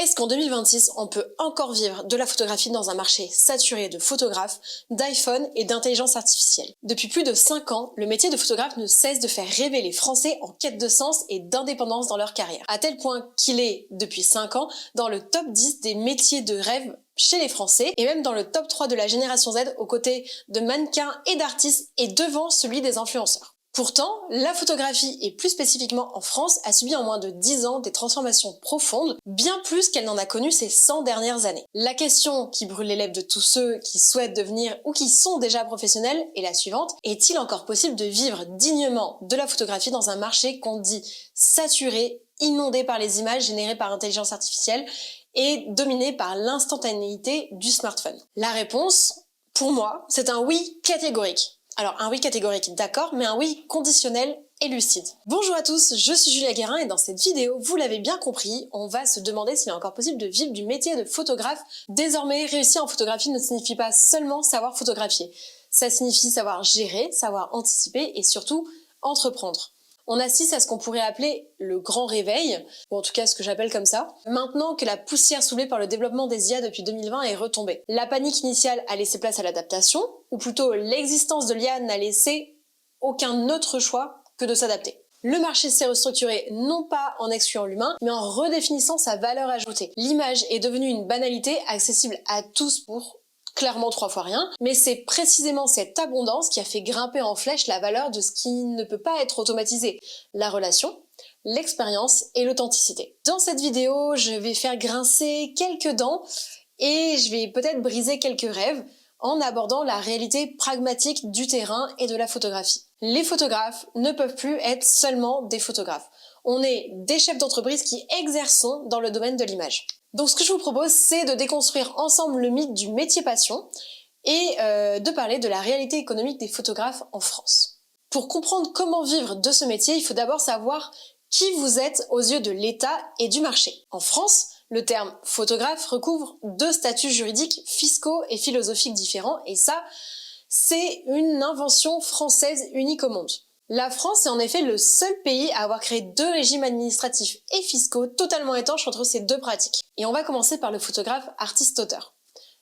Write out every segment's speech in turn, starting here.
Est-ce qu'en 2026, on peut encore vivre de la photographie dans un marché saturé de photographes, d'iPhone et d'intelligence artificielle? Depuis plus de 5 ans, le métier de photographe ne cesse de faire rêver les Français en quête de sens et d'indépendance dans leur carrière. À tel point qu'il est, depuis 5 ans, dans le top 10 des métiers de rêve chez les Français et même dans le top 3 de la génération Z aux côtés de mannequins et d'artistes et devant celui des influenceurs. Pourtant, la photographie, et plus spécifiquement en France, a subi en moins de 10 ans des transformations profondes, bien plus qu'elle n'en a connu ces 100 dernières années. La question qui brûle les lèvres de tous ceux qui souhaitent devenir ou qui sont déjà professionnels est la suivante: est-il encore possible de vivre dignement de la photographie dans un marché qu'on dit saturé, inondé par les images générées par intelligence artificielle et dominé par l'instantanéité du smartphone? La réponse, pour moi, c'est un oui catégorique. Alors un oui catégorique, d'accord, mais un oui conditionnel et lucide. Bonjour à tous, je suis Julia Guérin et dans cette vidéo, vous l'avez bien compris, on va se demander s'il est encore possible de vivre du métier de photographe. Désormais, réussir en photographie ne signifie pas seulement savoir photographier. Ça signifie savoir gérer, savoir anticiper et surtout entreprendre. On assiste à ce qu'on pourrait appeler le grand réveil, ou en tout cas ce que j'appelle comme ça, maintenant que la poussière soulevée par le développement des IA depuis 2020 est retombée. La panique initiale a laissé place à l'adaptation, ou plutôt l'existence de l'IA n'a laissé aucun autre choix que de s'adapter. Le marché s'est restructuré non pas en excluant l'humain, mais en redéfinissant sa valeur ajoutée. L'image est devenue une banalité accessible à tous pour clairement 3 fois rien, mais c'est précisément cette abondance qui a fait grimper en flèche la valeur de ce qui ne peut pas être automatisé: la relation, l'expérience et l'authenticité. Dans cette vidéo, je vais faire grincer quelques dents et je vais peut-être briser quelques rêves en abordant la réalité pragmatique du terrain et de la photographie. Les photographes ne peuvent plus être seulement des photographes. On est des chefs d'entreprise qui exerçons dans le domaine de l'image. Donc ce que je vous propose, c'est de déconstruire ensemble le mythe du métier passion et de parler de la réalité économique des photographes en France. Pour comprendre comment vivre de ce métier, il faut d'abord savoir qui vous êtes aux yeux de l'État et du marché. En France, le terme photographe recouvre 2 statuts juridiques, fiscaux et philosophiques différents, et ça, c'est une invention française unique au monde. La France est en effet le seul pays à avoir créé 2 régimes administratifs et fiscaux totalement étanches entre ces 2 pratiques. Et on va commencer par le photographe artiste-auteur.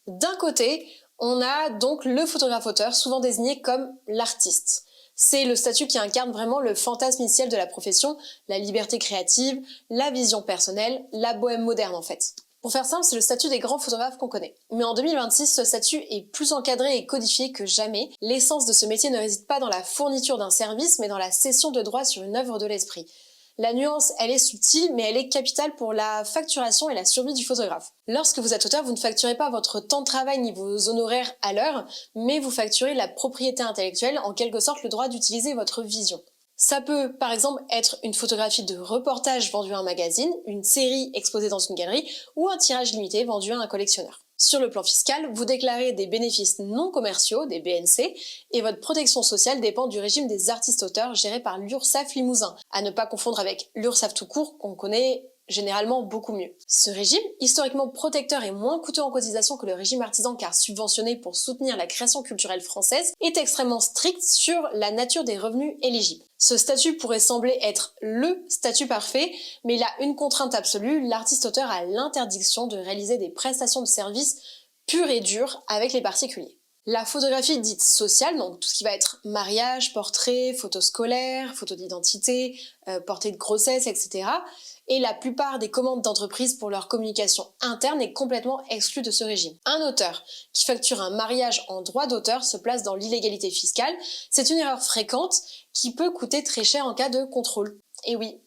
D'un côté, on a donc le photographe-auteur, souvent désigné comme l'artiste. C'est le statut qui incarne vraiment le fantasme initial de la profession, la liberté créative, la vision personnelle, la bohème moderne en fait. Pour faire simple, c'est le statut des grands photographes qu'on connaît. Mais en 2026, ce statut est plus encadré et codifié que jamais. L'essence de ce métier ne réside pas dans la fourniture d'un service, mais dans la cession de droits sur une œuvre de l'esprit. La nuance, elle est subtile, mais elle est capitale pour la facturation et la survie du photographe. Lorsque vous êtes auteur, vous ne facturez pas votre temps de travail ni vos honoraires à l'heure, mais vous facturez la propriété intellectuelle, en quelque sorte le droit d'utiliser votre vision. Ça peut, par exemple, être une photographie de reportage vendue à un magazine, une série exposée dans une galerie ou un tirage limité vendu à un collectionneur. Sur le plan fiscal, vous déclarez des bénéfices non commerciaux, des BNC, et votre protection sociale dépend du régime des artistes-auteurs géré par l'URSSAF Limousin, à ne pas confondre avec l'URSSAF tout court qu'on connaît généralement beaucoup mieux. Ce régime, historiquement protecteur et moins coûteux en cotisation que le régime artisan car subventionné pour soutenir la création culturelle française, est extrêmement strict sur la nature des revenus éligibles. Ce statut pourrait sembler être le statut parfait, mais il a une contrainte absolue: l'artiste-auteur a l'interdiction de réaliser des prestations de services pures et dures avec les particuliers. La photographie dite sociale, donc tout ce qui va être mariage, portrait, photos scolaires, photos d'identité, portrait de grossesse, etc., et la plupart des commandes d'entreprises pour leur communication interne est complètement exclue de ce régime. Un auteur qui facture un mariage en droit d'auteur se place dans l'illégalité fiscale. C'est une erreur fréquente qui peut coûter très cher en cas de contrôle. Et oui.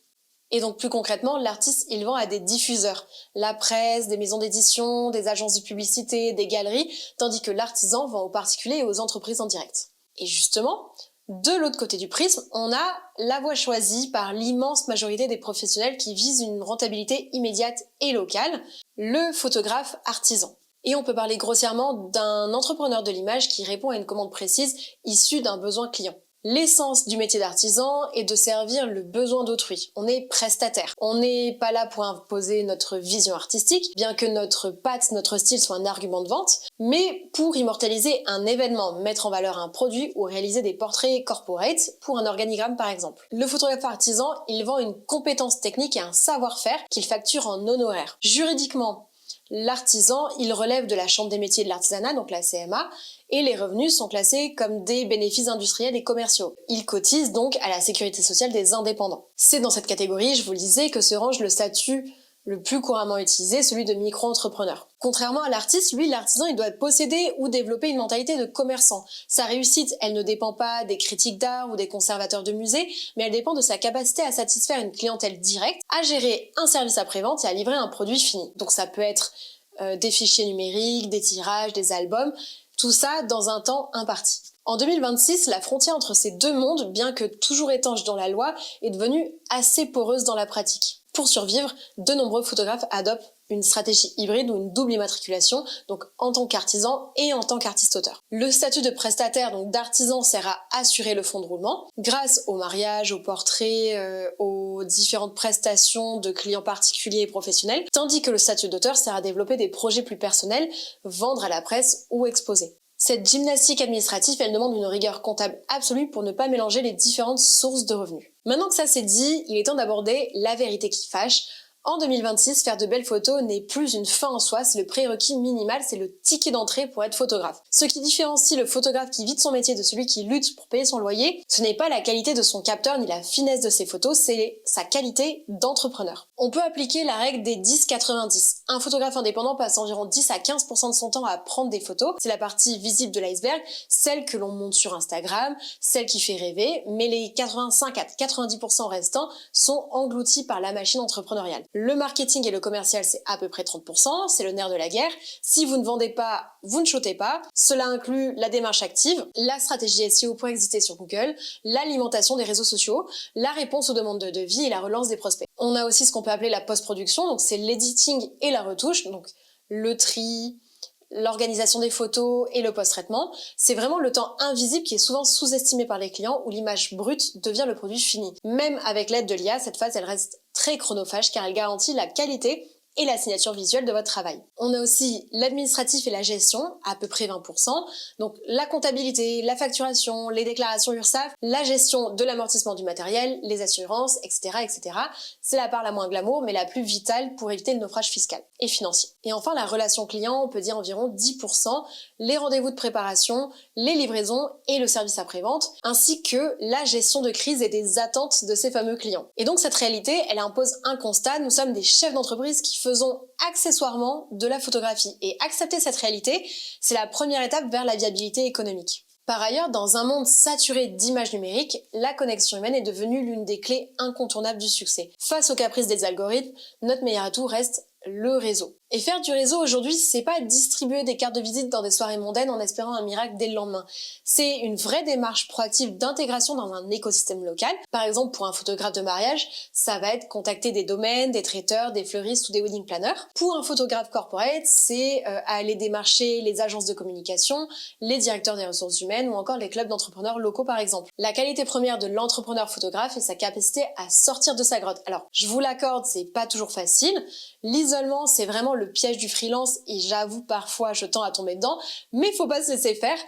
Et donc plus concrètement, l'artiste, il vend à des diffuseurs, la presse, des maisons d'édition, des agences de publicité, des galeries, tandis que l'artisan vend aux particuliers et aux entreprises en direct. Et justement, de l'autre côté du prisme, on a la voie choisie par l'immense majorité des professionnels qui visent une rentabilité immédiate et locale, le photographe artisan. Et on peut parler grossièrement d'un entrepreneur de l'image qui répond à une commande précise issue d'un besoin client. L'essence du métier d'artisan est de servir le besoin d'autrui. On est prestataire. On n'est pas là pour imposer notre vision artistique, bien que notre patte, notre style soit un argument de vente, mais pour immortaliser un événement, mettre en valeur un produit ou réaliser des portraits corporate pour un organigramme par exemple. Le photographe artisan, il vend une compétence technique et un savoir-faire qu'il facture en honoraires. Juridiquement, l'artisan, il relève de la Chambre des métiers de l'artisanat, donc la CMA, et les revenus sont classés comme des bénéfices industriels et commerciaux. Il cotise donc à la sécurité sociale des indépendants. C'est dans cette catégorie, je vous le disais, que se range le statut le plus couramment utilisé, celui de micro-entrepreneur. Contrairement à l'artiste, lui, l'artisan, il doit posséder ou développer une mentalité de commerçant. Sa réussite, elle ne dépend pas des critiques d'art ou des conservateurs de musées, mais elle dépend de sa capacité à satisfaire une clientèle directe, à gérer un service après-vente et à livrer un produit fini. Donc ça peut être des fichiers numériques, des tirages, des albums, tout ça dans un temps imparti. En 2026, la frontière entre ces deux mondes, bien que toujours étanche dans la loi, est devenue assez poreuse dans la pratique. Pour survivre, de nombreux photographes adoptent une stratégie hybride ou une double immatriculation, donc en tant qu'artisan et en tant qu'artiste-auteur. Le statut de prestataire, donc d'artisan, sert à assurer le fonds de roulement grâce au mariage, aux portraits, aux différentes prestations de clients particuliers et professionnels, tandis que le statut d'auteur sert à développer des projets plus personnels, vendre à la presse ou exposer. Cette gymnastique administrative, elle demande une rigueur comptable absolue pour ne pas mélanger les différentes sources de revenus. Maintenant que ça c'est dit, il est temps d'aborder la vérité qui fâche. En 2026, faire de belles photos n'est plus une fin en soi, c'est le prérequis minimal, c'est le ticket d'entrée pour être photographe. Ce qui différencie le photographe qui vit de son métier de celui qui lutte pour payer son loyer, ce n'est pas la qualité de son capteur ni la finesse de ses photos, c'est sa qualité d'entrepreneur. On peut appliquer la règle des 10-90. Un photographe indépendant passe environ 10 à 15% de son temps à prendre des photos. C'est la partie visible de l'iceberg, celle que l'on monte sur Instagram, celle qui fait rêver, mais les 85 à 90% restants sont engloutis par la machine entrepreneuriale. Le marketing et le commercial, c'est à peu près 30%, c'est le nerf de la guerre. Si vous ne vendez pas, vous ne shotez pas. Cela inclut la démarche active, la stratégie SEO pour exister sur Google, l'alimentation des réseaux sociaux, la réponse aux demandes de devis et la relance des prospects. On a aussi ce qu'on peut appeler la post-production, donc c'est l'editing et la retouche, donc le tri, l'organisation des photos et le post-traitement. C'est vraiment le temps invisible qui est souvent sous-estimé par les clients où l'image brute devient le produit fini. Même avec l'aide de l'IA, cette phase elle reste très chronophage car elle garantit la qualité et la signature visuelle de votre travail. On a aussi l'administratif et la gestion, à peu près 20%, donc la comptabilité, la facturation, les déclarations URSSAF, la gestion de l'amortissement du matériel, les assurances, etc., etc. C'est la part la moins glamour, mais la plus vitale pour éviter le naufrage fiscal et financier. Et enfin, la relation client, on peut dire environ 10%, les rendez-vous de préparation, les livraisons et le service après-vente, ainsi que la gestion de crise et des attentes de ces fameux clients. Et donc cette réalité, elle impose un constat, nous sommes des chefs d'entreprise qui faisons accessoirement de la photographie. Et accepter cette réalité, c'est la première étape vers la viabilité économique. Par ailleurs, dans un monde saturé d'images numériques, la connexion humaine est devenue l'une des clés incontournables du succès. Face aux caprices des algorithmes, notre meilleur atout reste le réseau. Et faire du réseau aujourd'hui, c'est pas distribuer des cartes de visite dans des soirées mondaines en espérant un miracle dès le lendemain. C'est une vraie démarche proactive d'intégration dans un écosystème local. Par exemple, pour un photographe de mariage, ça va être contacter des domaines, des traiteurs, des fleuristes ou des wedding planners. Pour un photographe corporate, c'est aller démarcher les agences de communication, les directeurs des ressources humaines ou encore les clubs d'entrepreneurs locaux par exemple. La qualité première de l'entrepreneur photographe est sa capacité à sortir de sa grotte. Alors, je vous l'accorde, c'est pas toujours facile. L'isolement, c'est vraiment le piège du freelance et j'avoue parfois je tends à tomber dedans, mais faut pas se laisser faire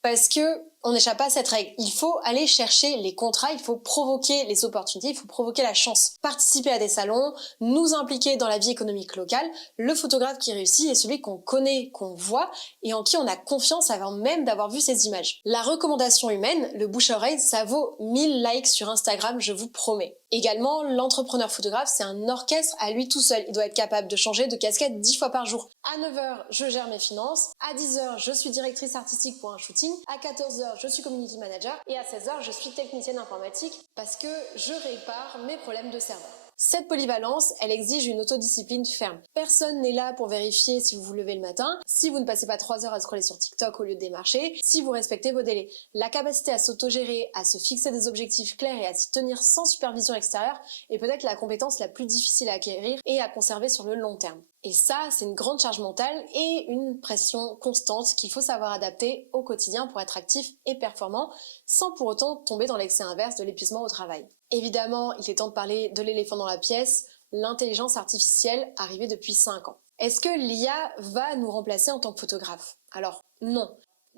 parce que on n'échappe pas à cette règle. Il faut aller chercher les contrats, il faut provoquer les opportunités, il faut provoquer la chance. Participer à des salons, nous impliquer dans la vie économique locale. Le photographe qui réussit est celui qu'on connaît, qu'on voit et en qui on a confiance avant même d'avoir vu ces images. La recommandation humaine, le bouche à oreille, ça vaut 1000 likes sur Instagram, je vous promets. Également, l'entrepreneur photographe, c'est un orchestre à lui tout seul. Il doit être capable de changer de casquette 10 fois par jour. À 9h, je gère mes finances. À 10h, je suis directrice artistique pour un shooting. À 14h, je suis community manager. Et à 16h, je suis technicienne informatique parce que je répare mes problèmes de serveur. Cette polyvalence, elle exige une autodiscipline ferme. Personne n'est là pour vérifier si vous vous levez le matin, si vous ne passez pas 3 heures à scroller sur TikTok au lieu de démarcher, si vous respectez vos délais. La capacité à s'autogérer, à se fixer des objectifs clairs et à s'y tenir sans supervision extérieure est peut-être la compétence la plus difficile à acquérir et à conserver sur le long terme. Et ça, c'est une grande charge mentale et une pression constante qu'il faut savoir adapter au quotidien pour être actif et performant, sans pour autant tomber dans l'excès inverse de l'épuisement au travail. Évidemment, il est temps de parler de l'éléphant dans la pièce, l'intelligence artificielle arrivée depuis 5 ans. Est-ce que l'IA va nous remplacer en tant que photographe? Alors non,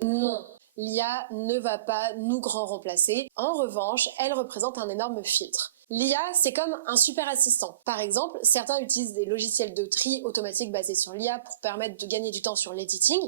non. L'IA ne va pas nous grand remplacer. En revanche, elle représente un énorme filtre. L'IA, c'est comme un super assistant. Par exemple, certains utilisent des logiciels de tri automatique basés sur l'IA pour permettre de gagner du temps sur l'editing,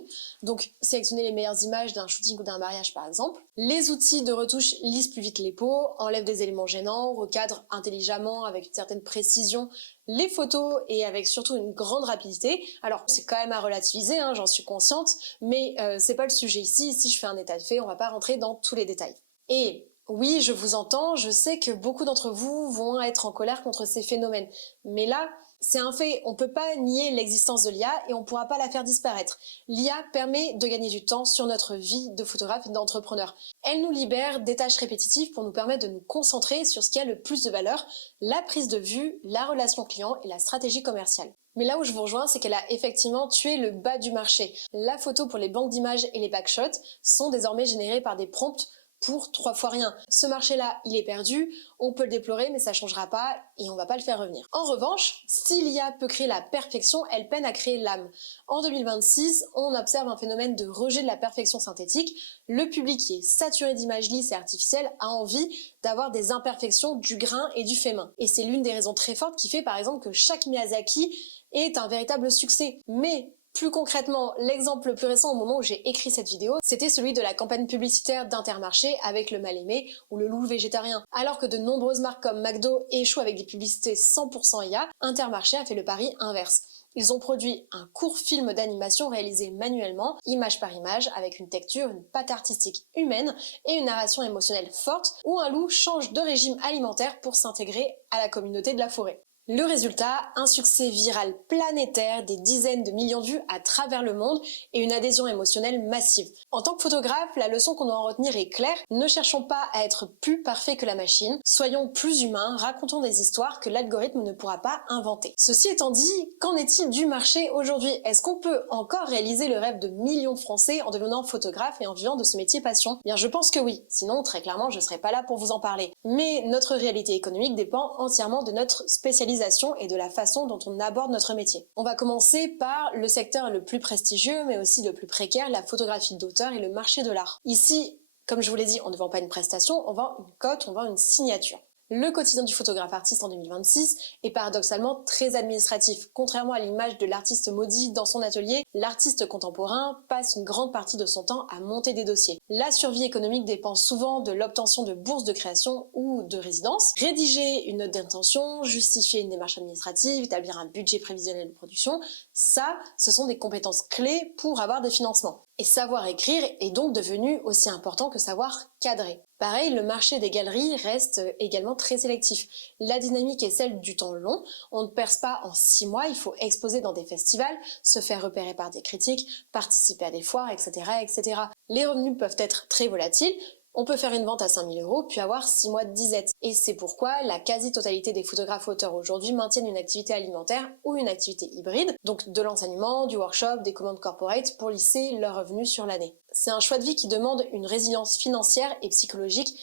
donc sélectionner les meilleures images d'un shooting ou d'un mariage par exemple. Les outils de retouche lissent plus vite les peaux, enlèvent des éléments gênants, recadrent intelligemment avec une certaine précision les photos et avec surtout une grande rapidité. Alors c'est quand même à relativiser, j'en suis consciente, mais c'est pas le sujet ici. Ici je fais un état de fait, on va pas rentrer dans tous les détails. Et oui, je vous entends, je sais que beaucoup d'entre vous vont être en colère contre ces phénomènes. Mais là, c'est un fait, on peut pas nier l'existence de l'IA et on pourra pas la faire disparaître. L'IA permet de gagner du temps sur notre vie de photographe et d'entrepreneur. Elle nous libère des tâches répétitives pour nous permettre de nous concentrer sur ce qui a le plus de valeur, la prise de vue, la relation client et la stratégie commerciale. Mais là où je vous rejoins, c'est qu'elle a effectivement tué le bas du marché. La photo pour les banques d'images et les backshots sont désormais générées par des prompts pour 3 fois rien. Ce marché-là, il est perdu, on peut le déplorer, mais ça changera pas et on va pas le faire revenir. En revanche, si l'IA peut créer la perfection, elle peine à créer l'âme. En 2026, on observe un phénomène de rejet de la perfection synthétique. Le public qui est saturé d'images lisses et artificielles a envie d'avoir des imperfections, du grain et du fait main. Et c'est l'une des raisons très fortes qui fait par exemple que chaque Miyazaki est un véritable succès. Mais plus concrètement, l'exemple le plus récent au moment où j'ai écrit cette vidéo, c'était celui de la campagne publicitaire d'Intermarché avec le mal-aimé ou le loup végétarien. Alors que de nombreuses marques comme McDo échouent avec des publicités 100% IA, Intermarché a fait le pari inverse. Ils ont produit un court film d'animation réalisé manuellement, image par image, avec une texture, une patte artistique humaine et une narration émotionnelle forte, où un loup change de régime alimentaire pour s'intégrer à la communauté de la forêt. Le résultat, un succès viral planétaire, des dizaines de millions de vues à travers le monde et une adhésion émotionnelle massive. En tant que photographe, la leçon qu'on doit en retenir est claire, ne cherchons pas à être plus parfaits que la machine, soyons plus humains, racontons des histoires que l'algorithme ne pourra pas inventer. Ceci étant dit, qu'en est-il du marché aujourd'hui? Est-ce qu'on peut encore réaliser le rêve de millions de Français en devenant photographe et en vivant de ce métier passion? Bien, je pense que oui, sinon très clairement je serais pas là pour vous en parler. Mais notre réalité économique dépend entièrement de notre spécialisation et de la façon dont on aborde notre métier. On va commencer par le secteur le plus prestigieux, mais aussi le plus précaire, la photographie d'auteur et le marché de l'art. Ici, comme je vous l'ai dit, on ne vend pas une prestation, on vend une cote, on vend une signature. Le quotidien du photographe artiste en 2026 est paradoxalement très administratif. Contrairement à l'image de l'artiste maudit dans son atelier, l'artiste contemporain passe une grande partie de son temps à monter des dossiers. La survie économique dépend souvent de l'obtention de bourses de création ou de résidence. Rédiger une note d'intention, justifier une démarche administrative, établir un budget prévisionnel de production, ça, ce sont des compétences clés pour avoir des financements. Et savoir écrire est donc devenu aussi important que savoir cadrer. Pareil, le marché des galeries reste également très sélectif. La dynamique est celle du temps long. On ne perce pas en 6 mois, il faut exposer dans des festivals, se faire repérer par des critiques, participer à des foires, etc., etc. Les revenus peuvent être très volatiles. On peut faire une vente à 5 000 € puis avoir 6 mois de disette. Et c'est pourquoi la quasi-totalité des photographes auteurs aujourd'hui maintiennent une activité alimentaire ou une activité hybride, donc de l'enseignement, du workshop, des commandes corporate pour lisser leurs revenus sur l'année. C'est un choix de vie qui demande une résilience financière et psychologique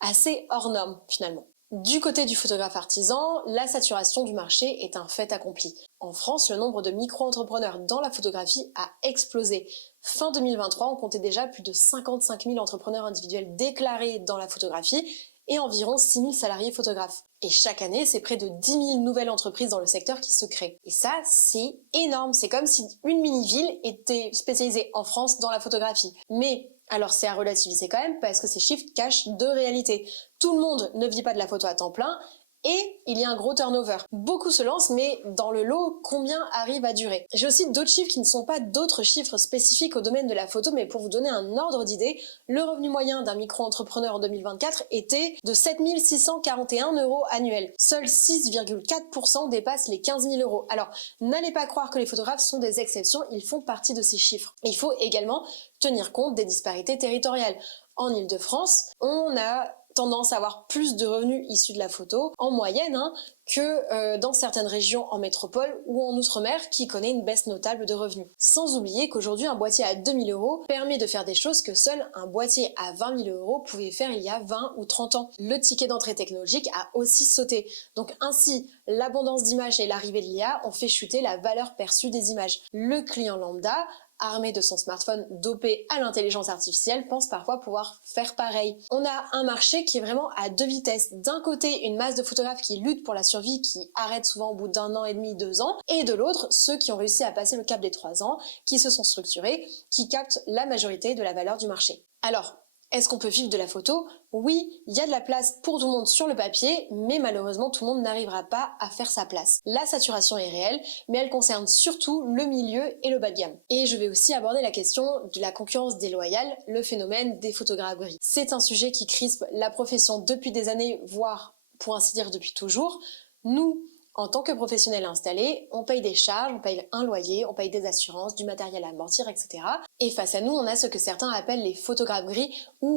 assez hors norme finalement. Du côté du photographe artisan, la saturation du marché est un fait accompli. En France, le nombre de micro-entrepreneurs dans la photographie a explosé. Fin 2023, on comptait déjà plus de 55 000 entrepreneurs individuels déclarés dans la photographie et environ 6 000 salariés photographes. Et chaque année, c'est près de 10 000 nouvelles entreprises dans le secteur qui se créent. Et ça, c'est énorme. C'est comme si une mini-ville était spécialisée en France dans la photographie. Mais alors c'est à relativiser quand même parce que ces chiffres cachent deux réalités. Tout le monde ne vit pas de la photo à temps plein et il y a un gros turnover. Beaucoup se lancent, mais dans le lot, combien arrive à durer? J'ai aussi d'autres chiffres qui ne sont pas d'autres chiffres spécifiques au domaine de la photo, mais pour vous donner un ordre d'idée, le revenu moyen d'un micro-entrepreneur en 2024 était de 7 641 € annuels. Seuls 6,4% dépassent les 15 000 €. Alors, n'allez pas croire que les photographes sont des exceptions, ils font partie de ces chiffres. Il faut également tenir compte des disparités territoriales. En Île-de-France, on a tendance à avoir plus de revenus issus de la photo, en moyenne, que dans certaines régions en métropole ou en outre-mer qui connaît une baisse notable de revenus. Sans oublier qu'aujourd'hui, un boîtier à 2 000 € permet de faire des choses que seul un boîtier à 20 000 € pouvait faire il y a 20 ou 30 ans. Le ticket d'entrée technologique a aussi sauté. Donc ainsi, l'abondance d'images et l'arrivée de l'IA ont fait chuter la valeur perçue des images. Le client lambda, armé de son smartphone dopé à l'intelligence artificielle, pense parfois pouvoir faire pareil. On a un marché qui est vraiment à deux vitesses. D'un côté, une masse de photographes qui luttent pour la survie, qui arrêtent souvent au bout d'1 an et demi, 2 ans, et de l'autre, ceux qui ont réussi à passer le cap des 3 ans, qui se sont structurés, qui captent la majorité de la valeur du marché. Alors, est-ce qu'on peut vivre de la photo? Oui, il y a de la place pour tout le monde sur le papier, mais malheureusement tout le monde n'arrivera pas à faire sa place. La saturation est réelle, mais elle concerne surtout le milieu et le bas de gamme. Et je vais aussi aborder la question de la concurrence déloyale, le phénomène des photographes gris. C'est un sujet qui crispe la profession depuis des années, voire pour ainsi dire depuis toujours. Nous, en tant que professionnels installés, on paye des charges, on paye un loyer, on paye des assurances, du matériel à amortir, etc. Et face à nous, on a ce que certains appellent les photographes gris ou...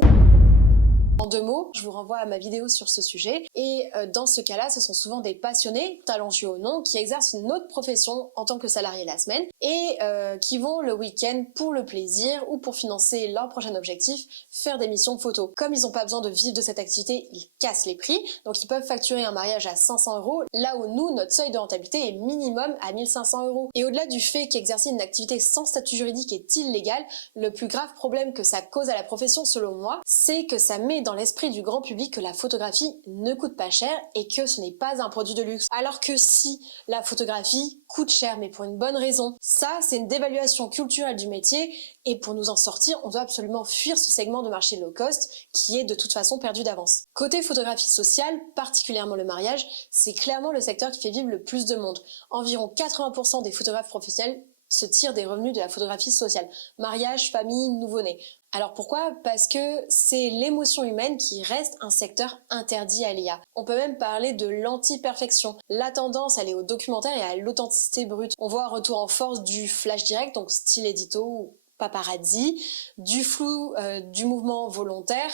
En 2 mots, je vous renvoie à ma vidéo sur ce sujet. Et dans ce cas-là, ce sont souvent des passionnés, talentueux ou non, qui exercent une autre profession en tant que salariés la semaine et qui vont le week-end pour le plaisir ou pour financer leur prochain objectif, faire des missions photo. Comme ils n'ont pas besoin de vivre de cette activité, ils cassent les prix. Donc ils peuvent facturer un mariage à 500 €, là où nous, notre seuil de rentabilité est minimum à 1 500 €. Et au-delà du fait qu'exercer une activité sans statut juridique est illégal, le plus grave problème que ça cause à la profession, selon moi, c'est que ça met dans l'esprit du grand public que la photographie ne coûte pas cher et que ce n'est pas un produit de luxe. Alors que si, la photographie coûte cher, mais pour une bonne raison. Ça, c'est une dévaluation culturelle du métier et pour nous en sortir, on doit absolument fuir ce segment de marché low cost qui est de toute façon perdu d'avance. Côté photographie sociale, particulièrement le mariage, c'est clairement le secteur qui fait vivre le plus de monde. Environ 80% des photographes professionnels se tirent des revenus de la photographie sociale. Mariage, famille, nouveau-né. Alors pourquoi? Parce que c'est l'émotion humaine qui reste un secteur interdit à l'IA. On peut même parler de l'anti-perfection. La tendance, elle est au documentaire et à l'authenticité brute. On voit un retour en force du flash direct, donc style édito ou paparazzi, du flou, du mouvement volontaire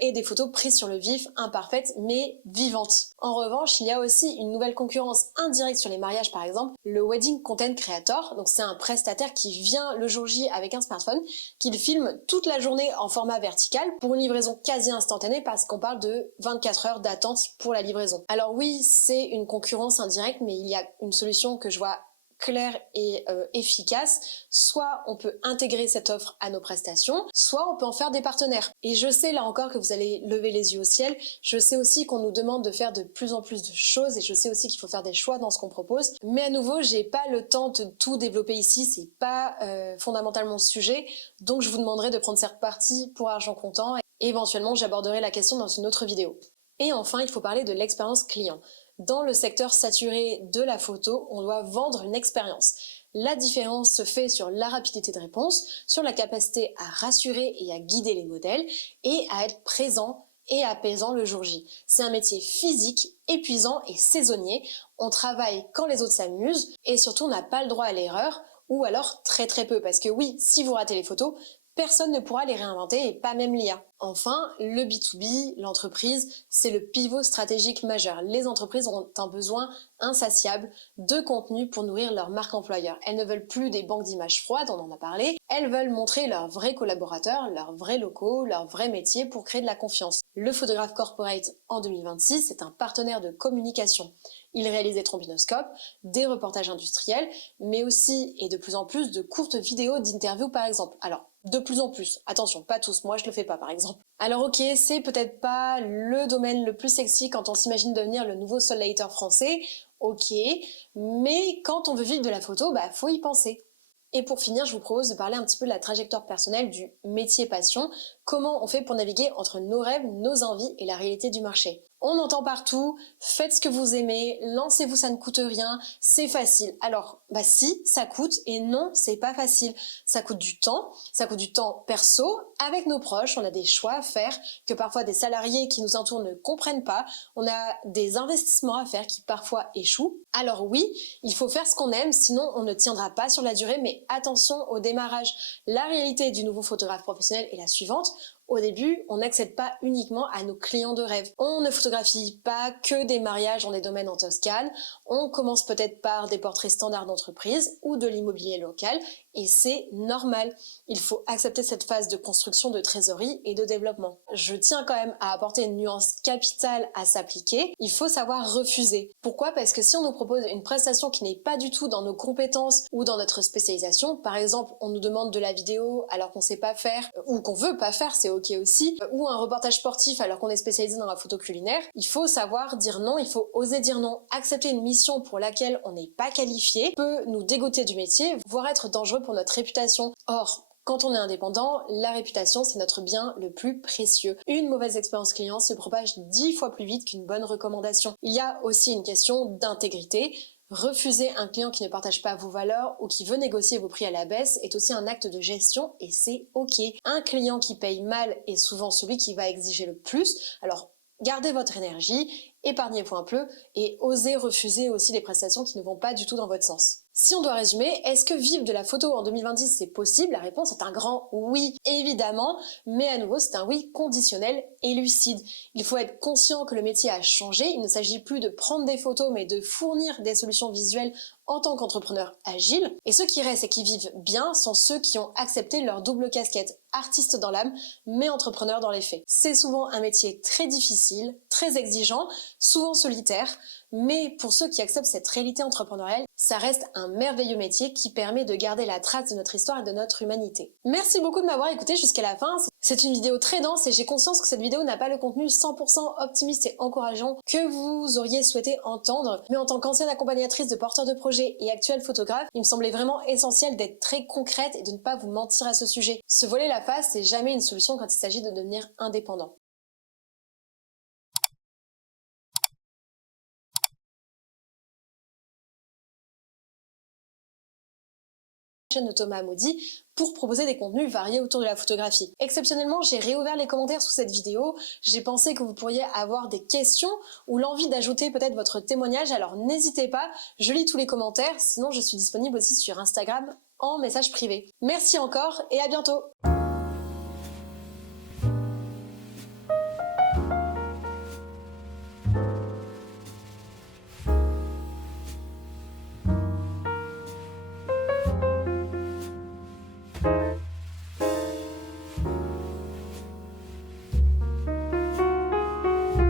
et des photos prises sur le vif, imparfaites mais vivantes. En revanche, il y a aussi une nouvelle concurrence indirecte sur les mariages par exemple, le Wedding Content Creator. Donc c'est un prestataire qui vient le jour J avec un smartphone, qu'il filme toute la journée en format vertical pour une livraison quasi instantanée parce qu'on parle de 24 heures d'attente pour la livraison. Alors oui, c'est une concurrence indirecte, mais il y a une solution que je vois claire et efficace. Soit on peut intégrer cette offre à nos prestations, soit on peut en faire des partenaires. Et je sais là encore que vous allez lever les yeux au ciel, je sais aussi qu'on nous demande de faire de plus en plus de choses et je sais aussi qu'il faut faire des choix dans ce qu'on propose, mais à nouveau j'ai pas le temps de tout développer ici, c'est pas fondamentalement le sujet, donc je vous demanderai de prendre cette partie pour argent comptant et éventuellement j'aborderai la question dans une autre vidéo. Et enfin, il faut parler de l'expérience client. Dans le secteur saturé de la photo, on doit vendre une expérience. La différence se fait sur la rapidité de réponse, sur la capacité à rassurer et à guider les modèles et à être présent et apaisant le jour J. C'est un métier physique, épuisant et saisonnier. On travaille quand les autres s'amusent et surtout on n'a pas le droit à l'erreur ou alors très très peu parce que oui, si vous ratez les photos, personne ne pourra les réinventer et pas même l'IA. Enfin, le B2B, l'entreprise, c'est le pivot stratégique majeur. Les entreprises ont un besoin insatiable de contenu pour nourrir leur marque employeur. Elles ne veulent plus des banques d'images froides, on en a parlé. Elles veulent montrer leurs vrais collaborateurs, leurs vrais locaux, leurs vrais métiers pour créer de la confiance. Le photographe corporate en 2026 est un partenaire de communication. Il réalise des trombinoscopes, des reportages industriels, mais aussi et de plus en plus de courtes vidéos d'interviews par exemple. Alors, de plus en plus, attention, pas tous, moi je le fais pas par exemple. Alors ok, c'est peut-être pas le domaine le plus sexy quand on s'imagine devenir le nouveau Sol Later français, ok, mais quand on veut vivre de la photo, faut y penser. Et pour finir, je vous propose de parler un petit peu de la trajectoire personnelle du métier passion, comment on fait pour naviguer entre nos rêves, nos envies et la réalité du marché. On entend partout, faites ce que vous aimez, lancez-vous, ça ne coûte rien, c'est facile. Alors, si, ça coûte et non, c'est pas facile. Ça coûte du temps perso, avec nos proches, on a des choix à faire que parfois des salariés qui nous entourent ne comprennent pas, on a des investissements à faire qui parfois échouent. Alors oui, il faut faire ce qu'on aime, sinon on ne tiendra pas sur la durée, mais attention au démarrage. La réalité du nouveau photographe professionnel est la suivante. Au début, on n'accède pas uniquement à nos clients de rêve. On ne photographie pas que des mariages dans des domaines en Toscane. On commence peut-être par des portraits standards d'entreprise ou de l'immobilier local et c'est normal. Il faut accepter cette phase de construction de trésorerie et de développement. Je tiens quand même à apporter une nuance capitale à s'appliquer. Il faut savoir refuser. Pourquoi? Parce que si on nous propose une prestation qui n'est pas du tout dans nos compétences ou dans notre spécialisation, par exemple, on nous demande de la vidéo alors qu'on sait pas faire ou qu'on veut pas faire, c'est ok aussi, ou un reportage sportif alors qu'on est spécialisé dans la photo culinaire, il faut savoir dire non, il faut oser dire non. Accepter une mission pour laquelle on n'est pas qualifié peut nous dégoûter du métier, voire être dangereux pour notre réputation. Or, quand on est indépendant, la réputation, c'est notre bien le plus précieux. Une mauvaise expérience client se propage 10 fois plus vite qu'une bonne recommandation. Il y a aussi une question d'intégrité. Refuser un client qui ne partage pas vos valeurs ou qui veut négocier vos prix à la baisse est aussi un acte de gestion et c'est ok. Un client qui paye mal est souvent celui qui va exiger le plus. Alors, gardez votre énergie, épargnez-vous un peu et osez refuser aussi les prestations qui ne vont pas du tout dans votre sens. Si on doit résumer, est-ce que vivre de la photo en 2026 c'est possible? La réponse est un grand oui, évidemment, mais à nouveau c'est un oui conditionnel et lucide. Il faut être conscient que le métier a changé, il ne s'agit plus de prendre des photos mais de fournir des solutions visuelles en tant qu'entrepreneur agile. Et ceux qui restent et qui vivent bien sont ceux qui ont accepté leur double casquette, artiste dans l'âme, mais entrepreneur dans les faits. C'est souvent un métier très difficile, très exigeant, souvent solitaire, mais pour ceux qui acceptent cette réalité entrepreneuriale, ça reste un merveilleux métier qui permet de garder la trace de notre histoire et de notre humanité. Merci beaucoup de m'avoir écouté jusqu'à la fin. C'est une vidéo très dense et j'ai conscience que cette vidéo n'a pas le contenu 100% optimiste et encourageant que vous auriez souhaité entendre. Mais en tant qu'ancienne accompagnatrice de porteurs de projets et actuelle photographe, il me semblait vraiment essentiel d'être très concrète et de ne pas vous mentir à ce sujet. Se voiler la face, c'est jamais une solution quand il s'agit de devenir indépendant. Chaîne de Thomas Maudit pour proposer des contenus variés autour de la photographie. Exceptionnellement, j'ai réouvert les commentaires sous cette vidéo. J'ai pensé que vous pourriez avoir des questions ou l'envie d'ajouter peut-être votre témoignage, alors n'hésitez pas, je lis tous les commentaires, sinon je suis disponible aussi sur Instagram en message privé. Merci encore et à bientôt!